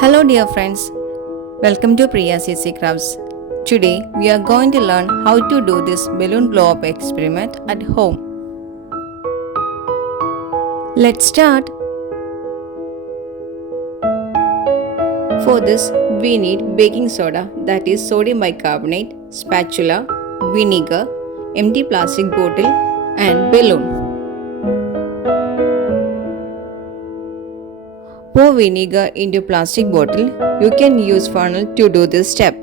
Hello dear friends, welcome to Priya CC Crafts. Today we are going to learn how to do this balloon blow up experiment at home. Let's start. For this we need baking soda, that is sodium bicarbonate, spatula, vinegar, empty plastic bottle and balloon. Pour vinegar into plastic bottle. You can use funnel to do this step.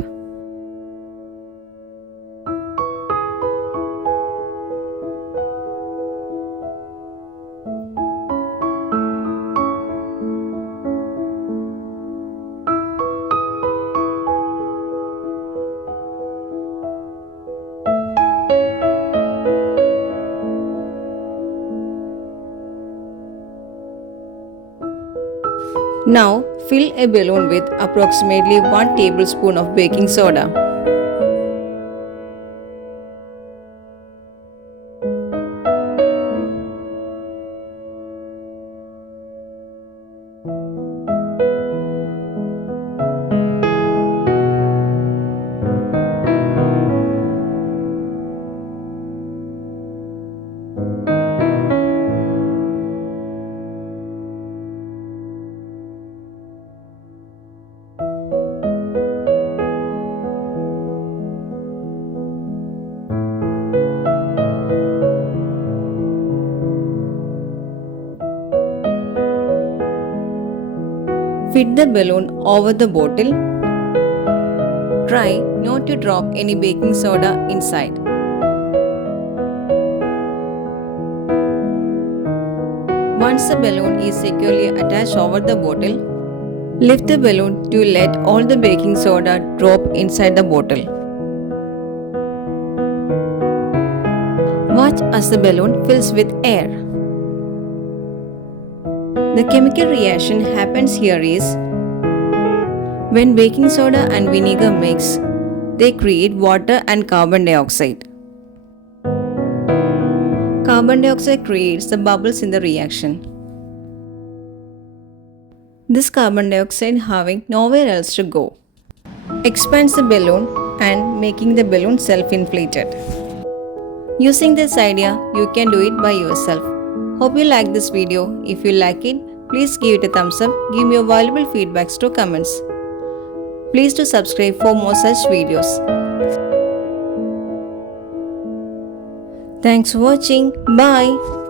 Now fill a balloon with approximately 1 tablespoon of baking soda. Fit the balloon over the bottle. Try not to drop any baking soda inside. Once the balloon is securely attached over the bottle, lift the balloon to let all the baking soda drop inside the bottle. Watch as the balloon fills with air. The chemical reaction happens here is when baking soda and vinegar mix, they create water and carbon dioxide. Carbon dioxide creates the bubbles in the reaction. This carbon dioxide, having nowhere else to go, expands the balloon and making the balloon self-inflated. Using this idea, you can do it by yourself. Hope you like this video. If you like it, please give it a thumbs up. Give me your valuable feedbacks to comments. Please do subscribe for more such videos. Thanks for watching. Bye.